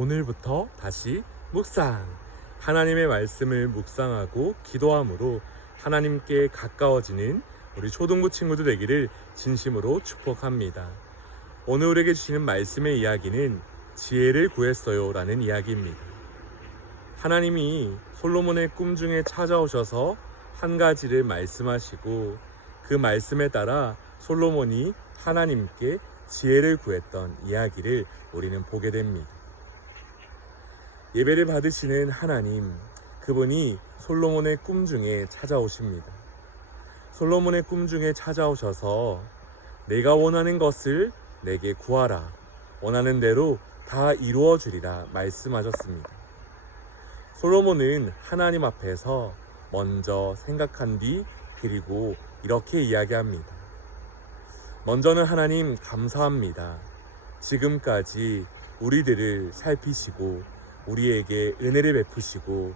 오늘부터 다시 묵상. 하나님의 말씀을 묵상하고 기도함으로 하나님께 가까워지는 우리 초등부 친구들 되기를 진심으로 축복합니다. 오늘 우리에게 주시는 말씀의 이야기는 지혜를 구했어요 라는 이야기입니다. 하나님이 솔로몬의 꿈 중에 찾아오셔서 한 가지를 말씀하시고 그 말씀에 따라 솔로몬이 하나님께 지혜를 구했던 이야기를 우리는 보게 됩니다. 예배를 받으시는 하나님, 그분이 솔로몬의 꿈 중에 찾아오십니다. 솔로몬의 꿈 중에 찾아오셔서 내가 원하는 것을 내게 구하라, 원하는 대로 다 이루어 주리라 말씀하셨습니다. 솔로몬은 하나님 앞에서 먼저 생각한 뒤 그리고 이렇게 이야기합니다. 먼저는 하나님 감사합니다. 지금까지 우리들을 살피시고 우리에게 은혜를 베푸시고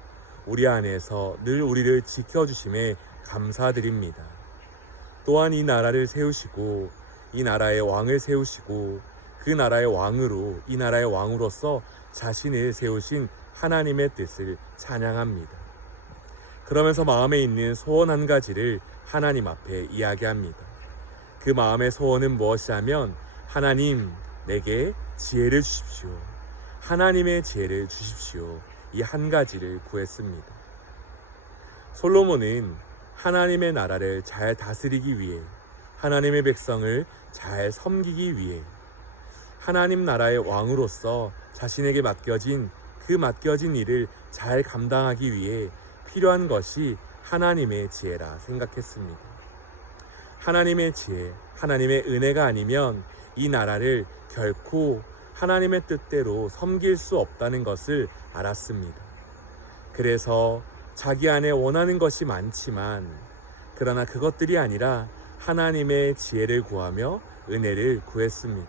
우리 안에서 늘 우리를 지켜주심에 감사드립니다. 또한 이 나라를 세우시고 이 나라의 왕을 세우시고 그 나라의 왕으로 이 나라의 왕으로서 자신을 세우신 하나님의 뜻을 찬양합니다. 그러면서 마음에 있는 소원 한 가지를 하나님 앞에 이야기합니다. 그 마음의 소원은 무엇이냐면 하나님, 내게 지혜를 주십시오. 하나님의 지혜를 주십시오. 이 한 가지를 구했습니다. 솔로몬은 하나님의 나라를 잘 다스리기 위해, 하나님의 백성을 잘 섬기기 위해, 하나님 나라의 왕으로서 자신에게 맡겨진 그 맡겨진 일을 잘 감당하기 위해 필요한 것이 하나님의 지혜라 생각했습니다. 하나님의 지혜, 하나님의 은혜가 아니면 이 나라를 결코 하나님의 뜻대로 섬길 수 없다는 것을 알았습니다. 그래서 자기 안에 원하는 것이 많지만 그러나 그것들이 아니라 하나님의 지혜를 구하며 은혜를 구했습니다.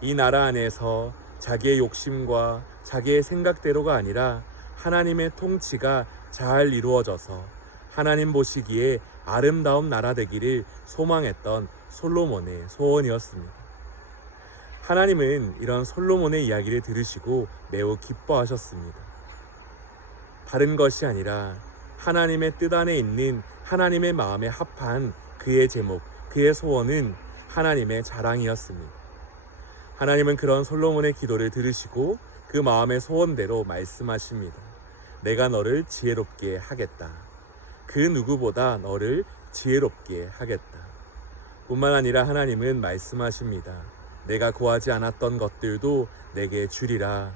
이 나라 안에서 자기의 욕심과 자기의 생각대로가 아니라 하나님의 통치가 잘 이루어져서 하나님 보시기에 아름다운 나라 되기를 소망했던 솔로몬의 소원이었습니다. 하나님은 이런 솔로몬의 이야기를 들으시고 매우 기뻐하셨습니다. 다른 것이 아니라 하나님의 뜻 안에 있는 하나님의 마음에 합한 그의 제목, 그의 소원은 하나님의 자랑이었습니다. 하나님은 그런 솔로몬의 기도를 들으시고 그 마음의 소원대로 말씀하십니다. 내가 너를 지혜롭게 하겠다. 그 누구보다 너를 지혜롭게 하겠다. 뿐만 아니라 하나님은 말씀하십니다. 내가 구하지 않았던 것들도 내게 주리라.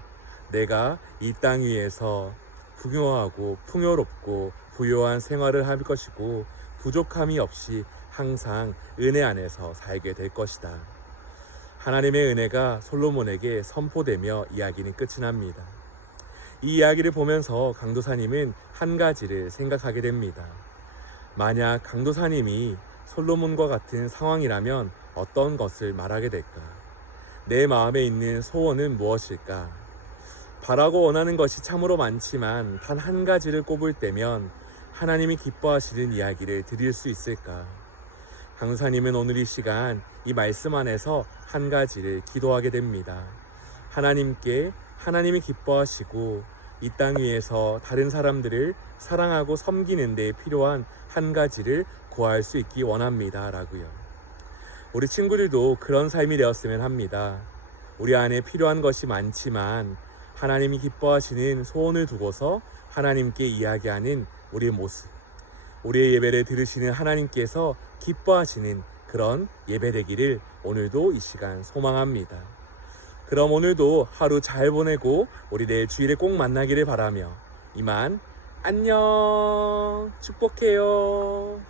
내가 이 땅 위에서 풍요하고 풍요롭고 부요한 생활을 할 것이고 부족함이 없이 항상 은혜 안에서 살게 될 것이다. 하나님의 은혜가 솔로몬에게 선포되며 이야기는 끝이 납니다. 이 이야기를 보면서 강도사님은 한 가지를 생각하게 됩니다. 만약 강도사님이 솔로몬과 같은 상황이라면 어떤 것을 말하게 될까? 내 마음에 있는 소원은 무엇일까? 바라고 원하는 것이 참으로 많지만 단 한 가지를 꼽을 때면 하나님이 기뻐하시는 이야기를 드릴 수 있을까? 강도사님은 오늘 이 시간 이 말씀 안에서 한 가지를 기도하게 됩니다. 하나님께 하나님이 기뻐하시고 이 땅 위에서 다른 사람들을 사랑하고 섬기는 데 필요한 한 가지를 구할 수 있기 원합니다 라고요. 우리 친구들도 그런 삶이 되었으면 합니다. 우리 안에 필요한 것이 많지만 하나님이 기뻐하시는 소원을 두고서 하나님께 이야기하는 우리의 모습, 우리의 예배를 들으시는 하나님께서 기뻐하시는 그런 예배 되기를 오늘도 이 시간 소망합니다. 그럼 오늘도 하루 잘 보내고 우리 내일 주일에 꼭 만나기를 바라며 이만 안녕, 축복해요.